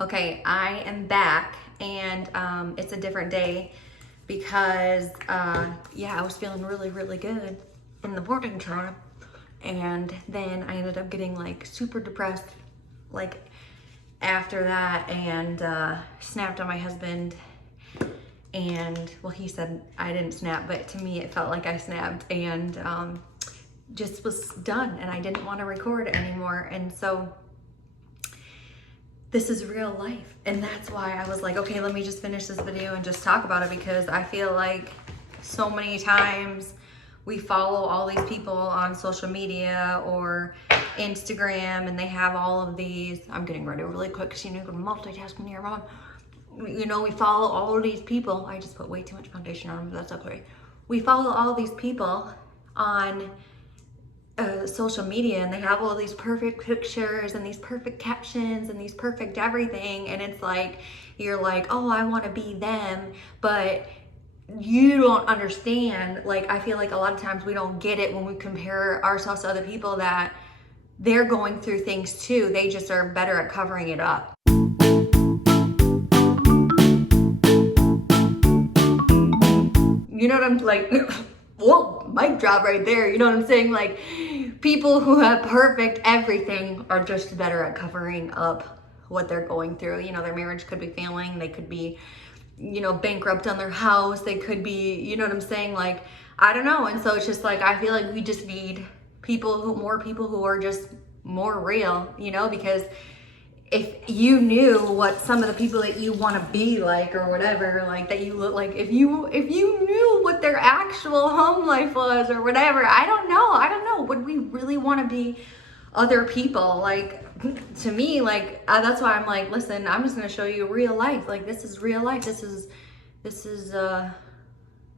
Okay, I am back and it's a different day because yeah, I was feeling really good in the morning time, and then I ended up getting like super depressed like after that, and snapped on my husband. And well, he said I didn't snap, but to me it felt like I snapped, and just was done, and I didn't want to record anymore. And so this is real life, and that's why I was like, okay, let me just finish this video and just talk about it, because I feel like so many times we follow all these people on social media or Instagram, and they have all of these. I'm getting ready really quick because you're multitasking here, Mom. You know, we follow all of these people. I just put way too much foundation on them, but that's okay. We follow all these people on social media, and they have all these perfect pictures and these perfect captions and these perfect everything, and it's like you're like, oh, I want to be them, but you don't understand. Like, I feel like a lot of times we don't get it when we compare ourselves to other people, that they're going through things too. They just are better at covering it up. You know what I'm like? Whoa, mic drop right there. You know what I'm saying? Like, people who have perfect everything are just better at covering up what they're going through. You know, their marriage could be failing. They could be, you know, bankrupt on their house. They could be, you know what I'm saying? Like, I don't know. And so it's just like, I feel like we just need more people who are just more real, you know, because if you knew what some of the people that you want to be like, or whatever, like that you look like, if you knew what their actual home life was or whatever, I don't know, would we really want to be other people? Like, to me, like, that's why I'm like, listen, I'm just going to show you real life. Like, this is real life. This is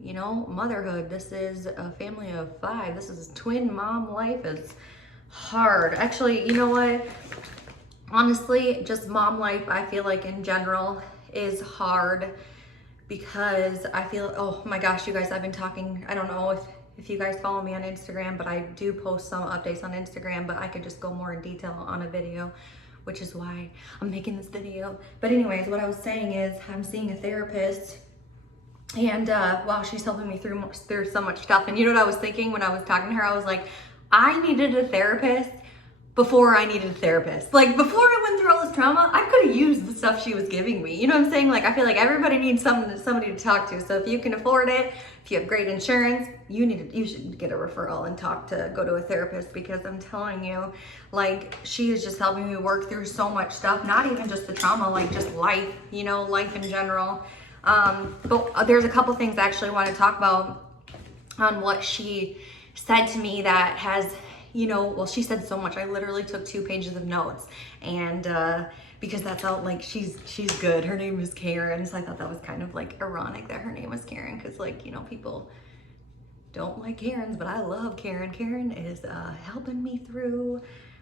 you know, motherhood. This is a family of 5. This is twin mom life. It's hard. Actually, you know what? Honestly, just mom life, I feel like in general, is hard, because I feel, oh my gosh, you guys, I've been talking, I don't know if you guys follow me on Instagram, but I do post some updates on Instagram, but I could just go more in detail on a video, which is why I'm making this video. But anyways, what I was saying is, I'm seeing a therapist, and wow, she's helping me through so much stuff. And you know what I was thinking when I was talking to her? I was like, I needed a therapist before I needed a therapist. Like, before I went through all this trauma, I could have used the stuff she was giving me. You know what I'm saying? Like, I feel like everybody needs somebody to talk to. So if you can afford it, if you have great insurance, you should get a referral and go to a therapist, because I'm telling you, like, she is just helping me work through so much stuff. Not even just the trauma, like just life, you know, life in general. But there's a couple things I actually want to talk about on what she said to me that has, you know, well, she said so much. I literally took 2 pages of notes, and because that's all, like, she's good. Her name is Karen, so I thought that was kind of like ironic that her name was Karen, because, like, you know, people don't like Karens, but I love Karen. Karen is helping me through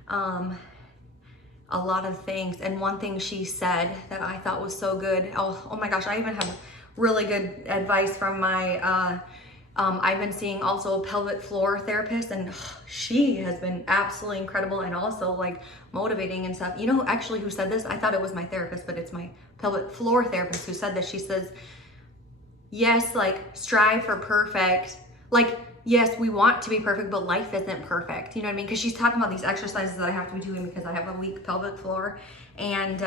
a lot of things. And one thing she said that I thought was so good, oh my gosh, I even have really good advice from my I've been seeing also a pelvic floor therapist, and she has been absolutely incredible, and also like motivating and stuff. You know, actually, who said this? I thought it was my therapist, but it's my pelvic floor therapist who said this. She says, yes, like, strive for perfect. Like, yes, we want to be perfect, but life isn't perfect. You know what I mean? Because she's talking about these exercises that I have to be doing because I have a weak pelvic floor. And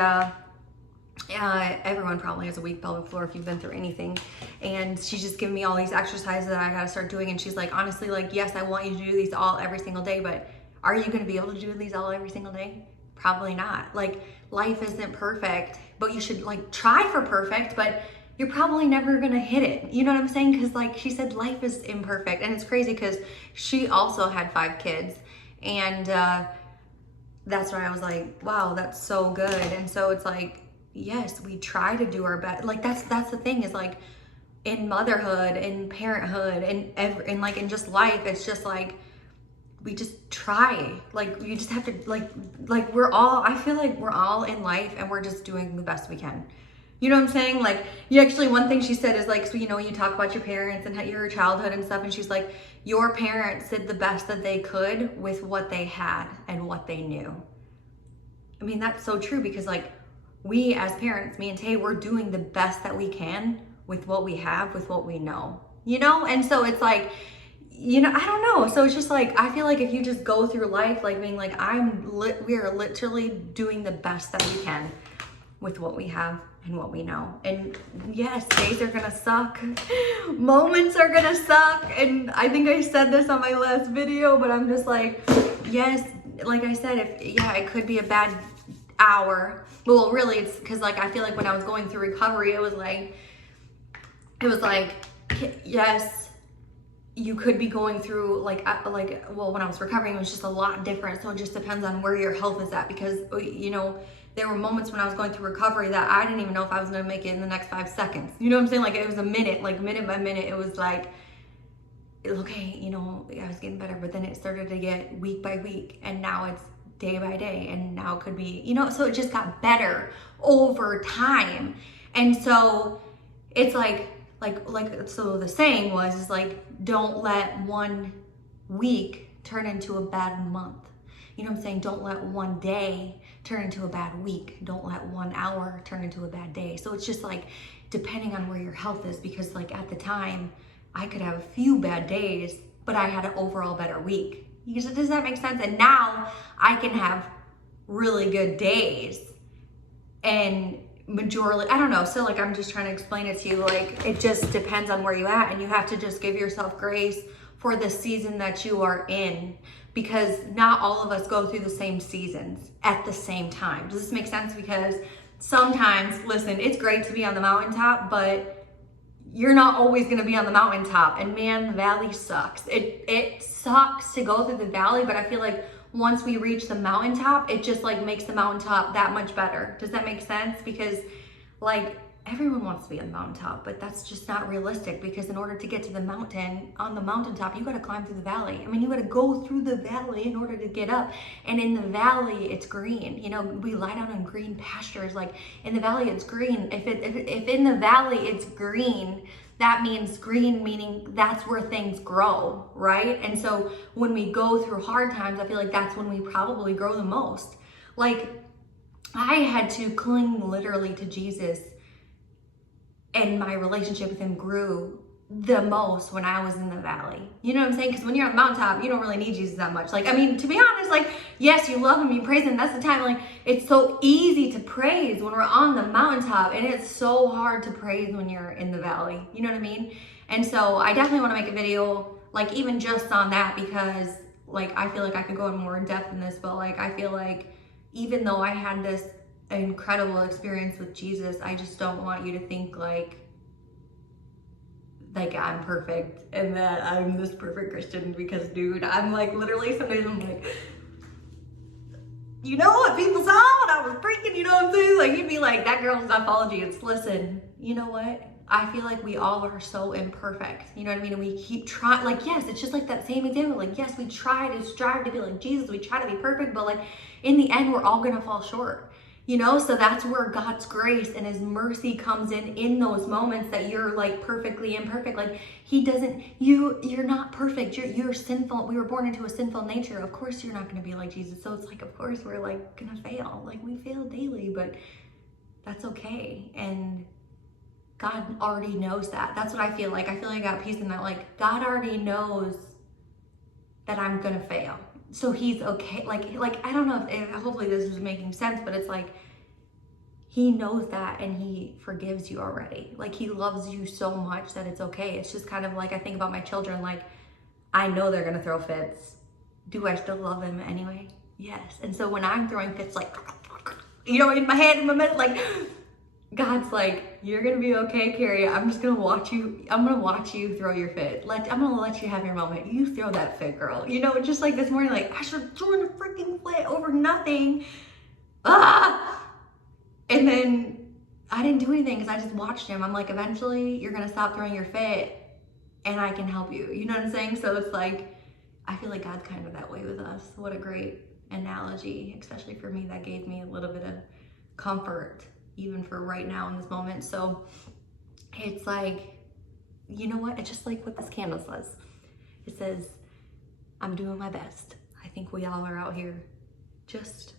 everyone probably has a weak pelvic floor if you've been through anything. And she's just giving me all these exercises that I gotta start doing. And she's like, honestly, like, yes, I want you to do these all every single day, but are you gonna be able to do these all every single day? Probably not. Like, life isn't perfect, but you should, like, try for perfect, but you're probably never gonna hit it. You know what I'm saying? Because, like, she said, life is imperfect. And it's crazy because she also had 5 kids. And that's why I was like, wow, that's so good. And so it's like, yes, we try to do our best. Like, that's the thing, is like, in motherhood, in parenthood, and like in just life, it's just like, we just try. Like, you just have to, like I feel like we're all in life, and we're just doing the best we can. You know what I'm saying? Like, one thing she said is, like, so, you know, you talk about your parents and how your childhood and stuff, and she's like, your parents did the best that they could with what they had and what they knew. I mean, that's so true, because, like, we as parents, me and Tay, we're doing the best that we can with what we have, with what we know, you know? And so it's like, you know, I don't know. So it's just like, I feel like if you just go through life, like being like, we are literally doing the best that we can with what we have and what we know. And yes, days are gonna suck. Moments are gonna suck. And I think I said this on my last video, but I'm just like, yes, like I said, it could be a bad hour. Well, really, it's because like, I feel like when I was going through recovery, it was like, yes, you could be going through well, when I was recovering, it was just a lot different. So it just depends on where your health is at, because, you know, there were moments when I was going through recovery that I didn't even know if I was going to make it in the next 5 seconds. You know what I'm saying? Like, it was a minute, like minute by minute, it was like, okay, you know, I was getting better, but then it started to get week by week, and now it's day by day, and now it could be, you know, so it just got better over time. And so it's like, so the saying is like, don't let one week turn into a bad month. You know what I'm saying? Don't let one day turn into a bad week. Don't let 1 hour turn into a bad day. So it's just like, depending on where your health is, because like at the time, I could have a few bad days, but I had an overall better week. Does that make sense? And now I can have really good days and majorly, I don't know. So like, I'm just trying to explain it to you. Like, it just depends on where you at, and you have to just give yourself grace for the season that you are in, because not all of us go through the same seasons at the same time. Does this make sense? Because sometimes, listen, it's great to be on the mountaintop, but you're not always going to be on the mountaintop. And man, the valley sucks. It sucks to go through the valley, but I feel like once we reach the mountaintop, it just like makes the mountaintop that much better. Does that make sense? Because like, everyone wants to be on the mountaintop, but that's just not realistic, because in order to get to the mountain, on the mountaintop, you got to climb through the valley. I mean, you got to go through the valley in order to get up. And in the valley, it's green. You know, we lie down on green pastures. Like, in the valley, it's green. If in the valley it's green, that means green, meaning that's where things grow, right? And so when we go through hard times, I feel like that's when we probably grow the most. Like, I had to cling literally to Jesus, and my relationship with him grew the most when I was in the valley. You know what I'm saying? Because when you're on the mountaintop, you don't really need Jesus that much. Like, I mean, to be honest, like, yes, you love him, you praise him. That's the time, like, it's so easy to praise when we're on the mountaintop, and it's so hard to praise when you're in the valley. You know what I mean? And so I definitely want to make a video, like, even just on that, because, like, I feel like I could go in more in depth in this, but, like, I feel like even though I had this incredible experience with Jesus, I just don't want you to think like I'm perfect and that I'm this perfect Christian, because dude, I'm like, literally sometimes I'm like, you know what people saw when I was freaking, you know what I'm saying? Like, you'd be like, that girl's apology. It's, listen, you know what? I feel like we all are so imperfect. You know what I mean? And we keep trying, like, yes, it's just like that same example. Like, yes, we try to strive to be like Jesus. We try to be perfect, but like, in the end, we're all gonna fall short. You know, so that's where God's grace and his mercy comes in those moments that you're like perfectly imperfect. Like, he doesn't, you're not perfect. You're sinful. We were born into a sinful nature. Of course, you're not going to be like Jesus. So it's like, of course, we're like going to fail. Like, we fail daily, but that's okay. And God already knows that. That's what I feel like. I feel like I got peace in that. Like, God already knows that I'm going to fail. So he's okay. Like I don't know if hopefully this is making sense, but it's like, he knows that and he forgives you already. Like, he loves you so much that it's okay. It's just kind of like, I think about my children, like, I know they're gonna throw fits. Do I still love them anyway? Yes. And so when I'm throwing fits, like, you know, in my head, in my mind, like, God's like, you're gonna be okay, Carrie. I'm just gonna watch you. I'm gonna watch you throw your fit. I'm gonna let you have your moment. You throw that fit, girl. You know, just like this morning, like, Asher throwing a freaking fit over nothing. Ah! And then I didn't do anything because I just watched him. I'm like, eventually you're gonna stop throwing your fit and I can help you. You know what I'm saying? So it's like, I feel like God's kind of that way with us. What a great analogy, especially for me. That gave me a little bit of comfort, even for right now in this moment. So it's like, you know what? It's just like what this candle says. It says, I'm doing my best. I think we all are out here just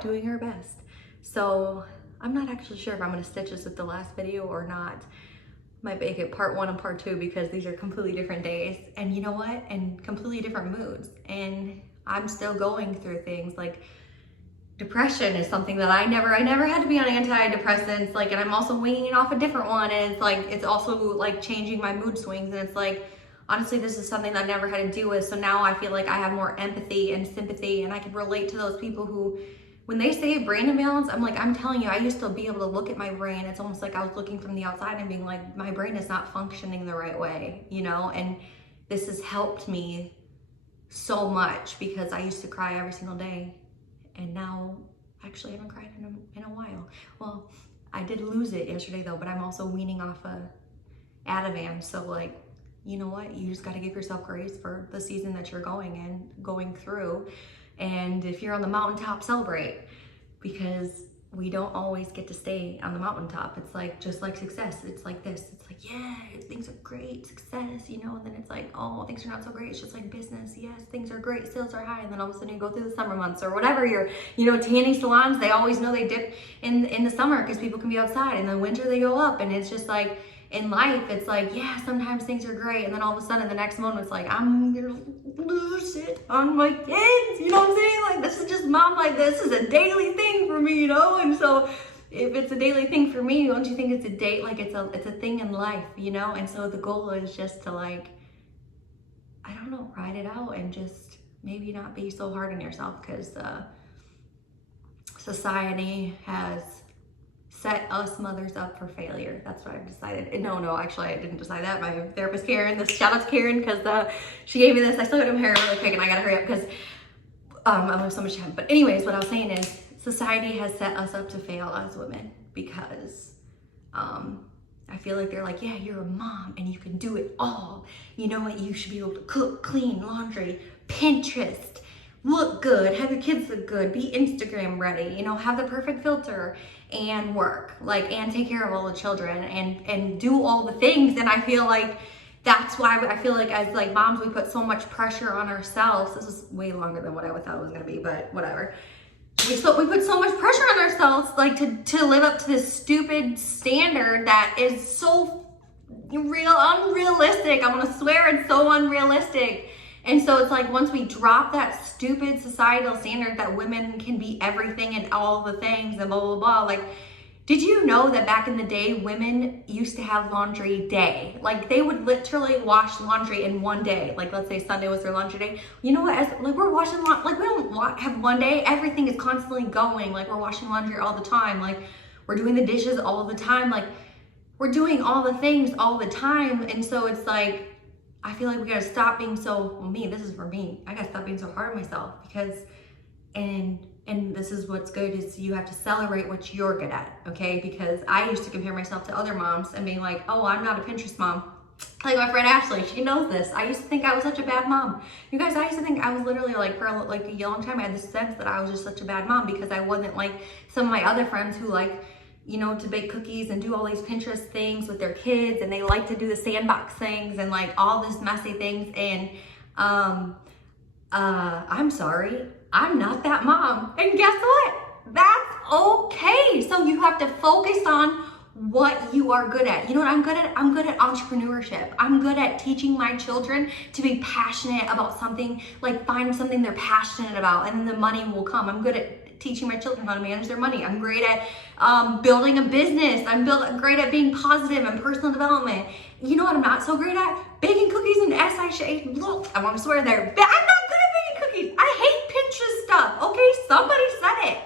doing our best. So I'm not actually sure if I'm gonna stitch this with the last video or not. Might make it part 1 and part 2 because these are completely different days. And you know what? And completely different moods. And I'm still going through things like depression is something that I never had to be on antidepressants. Like, and I'm also weaning off a different one. And it's like, it's also like changing my mood swings. And it's like, honestly, this is something that I never had to deal with. So now I feel like I have more empathy and sympathy, and I can relate to those people who, when they say brain imbalance, I'm like, I'm telling you, I used to be able to look at my brain. It's almost like I was looking from the outside and being like, my brain is not functioning the right way, you know? And this has helped me so much because I used to cry every single day. And now, actually, I haven't cried in a while. Well, I did lose it yesterday though, but I'm also weaning off a Ativan. So like, you know what? You just got to give yourself grace for the season that you're going through. And if you're on the mountaintop, celebrate, because we don't always get to stay on the mountaintop. It's like, just like success. It's like this. It's like, yeah, things are great, success, you know, and then it's like, oh, things are not so great. It's just like business. Yes, things are great, sales are high. And then all of a sudden you go through the summer months or whatever. You know, tanning salons, they always know they dip in the summer because people can be outside, and then winter they go up. And it's just like, in life, it's like, yeah, sometimes things are great, and then all of a sudden the next moment it's like, I'm gonna lose it on my kids, you know what I'm saying? Like, this is just mom, like, this is a daily thing for me, you know? And so if it's a daily thing for me, don't you think it's a date, like it's a thing in life, you know? And so the goal is just to, like, I don't know, ride it out and just maybe not be so hard on yourself, because society has set us mothers up for failure. That's what I've decided. No, actually I didn't decide that. My therapist Karen, shout out to Karen, because she gave me this. I still got to hair really quick and I gotta hurry up because I don't have so much time. But anyways, what I was saying is society has set us up to fail as women, because I feel like they're like, yeah, you're a mom and you can do it all. You know what? You should be able to cook, clean, laundry, Pinterest, look good, have your kids look good, be Instagram ready, you know, have the perfect filter, and work, like, and take care of all the children, and do all the things. And I feel like that's why I feel like as like moms, we put so much pressure on ourselves. This is way longer than what I thought it was gonna be, but whatever. We put so much pressure on ourselves, like to live up to this stupid standard that is so unrealistic. I want to swear it's so unrealistic. And so it's like, once we drop that stupid societal standard that women can be everything and all the things and blah, blah, blah. Like, did you know that back in the day, women used to have laundry day? Like, they would literally wash laundry in one day. Like, let's say Sunday was their laundry day. You know what? Like, we're washing laundry, like, we don't have one day. Everything is constantly going. Like, we're washing laundry all the time. Like, we're doing the dishes all the time. Like, we're doing all the things all the time. And so it's like, I feel like we gotta stop being so, well, this is for me. I gotta stop being so hard on myself, because, and this is what's good, is you have to celebrate what you're good at, okay? Because I used to compare myself to other moms and being like, oh, I'm not a Pinterest mom. Like my friend Ashley, she knows this. I used to think I was such a bad mom. You guys, I used to think I was literally like, for like a long time, I had this sense that I was just such a bad mom because I wasn't like some of my other friends who like, you know, to bake cookies and do all these Pinterest things with their kids, and they like to do the sandbox things and like all this messy things. And I'm sorry, I'm not that mom. And guess what? That's okay. So you have to focus on what you are good at. You know what I'm good at? I'm good at entrepreneurship. I'm good at teaching my children to be passionate about something, like find something they're passionate about, and then the money will come. I'm good at teaching my children how to manage their money. I'm great at building a business. I'm great at being positive and personal development. You know what I'm not so great at? Baking cookies and look, I want to swear there, but I'm not good at baking cookies. I hate Pinterest stuff, okay? Somebody said it.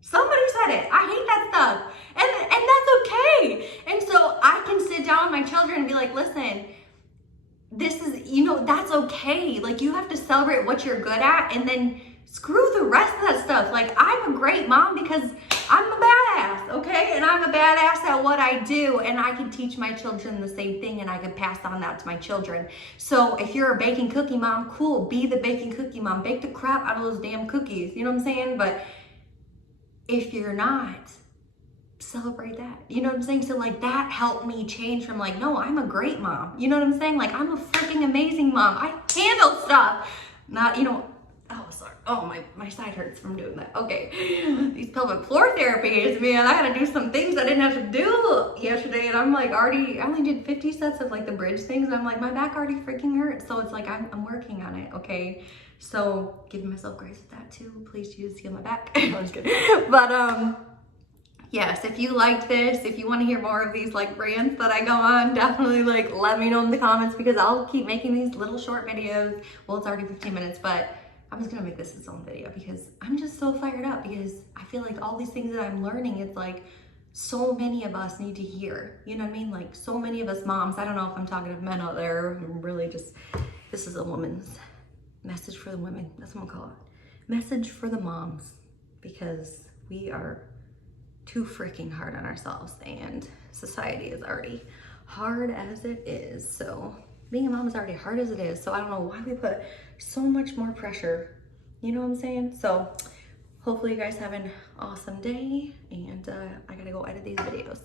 Somebody said it. I hate that stuff. And that's okay. And so I can sit down with my children and be like, listen, this is, you know, that's okay. Like, you have to celebrate what you're good at, and then screw the rest of that stuff. Like, I'm a great mom because I'm a badass, okay? And I'm a badass at what I do, and I can teach my children the same thing, and I can pass on that to my children. So if you're a baking cookie mom, cool, be the baking cookie mom. Bake the crap out of those damn cookies, you know what I'm saying? But if you're not, celebrate that. You know what I'm saying? So like, that helped me change from like, no, I'm a great mom. You know what I'm saying? Like, I'm a freaking amazing mom. I handle stuff. Not, you know, Oh, sorry. Oh, my side hurts from doing that. Okay. These pelvic floor therapies, man, I had to do some things I didn't have to do yesterday. And I'm like I only did 50 sets of like the bridge things. And I'm like, my back already freaking hurts. So it's like, I'm working on it, okay? So giving myself grace with that too. Please use heal my back. I'm just kidding. But, yes, if you liked this, if you want to hear more of these like rants that I go on, definitely like let me know in the comments because I'll keep making these little short videos. Well, it's already 15 minutes, but I'm just gonna make this its own video because I'm just so fired up because I feel like all these things that I'm learning, it's like so many of us need to hear, you know what I mean? Like so many of us moms, I don't know if I'm talking to men out there, I'm really just, this is a woman's message for the women, that's what I'm gonna call it. Message for the moms, because we are too freaking hard on ourselves and society is already hard as it is. So being a mom is already hard as it is. So I don't know why we put so much more pressure, you know what I'm saying? So hopefully you guys have an awesome day and I gotta go edit these videos.